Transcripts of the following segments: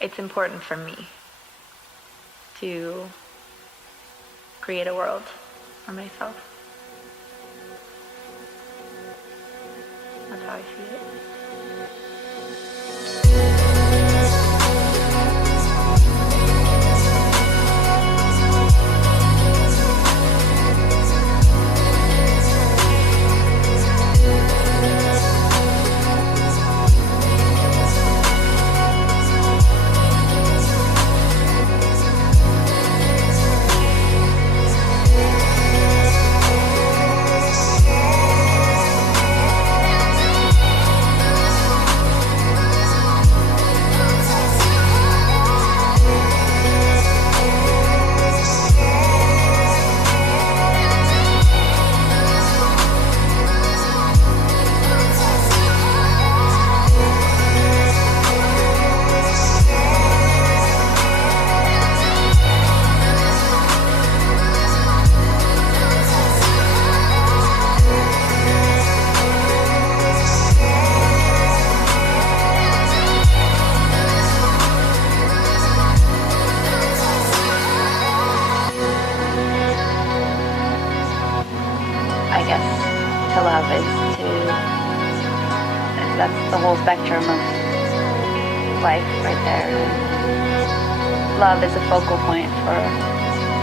it's important for me to create a world for myself. That's how I see it. To love that's the whole spectrum of life right there. And love is a focal point for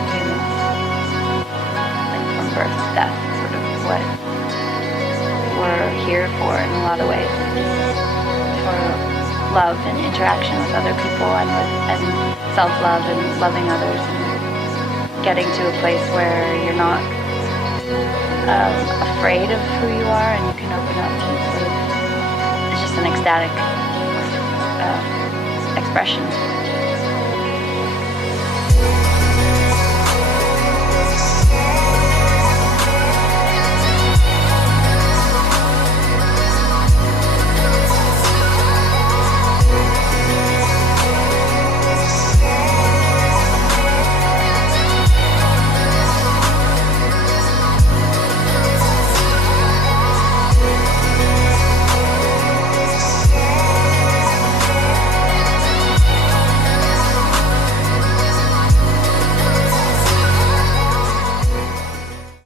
humans, like from birth to death, sort of what we're here for in a lot of ways, for love and interaction with other people and self-love and loving others and getting to a place where you're not afraid of who you are, and you can open up and sort of, it's just an ecstatic expression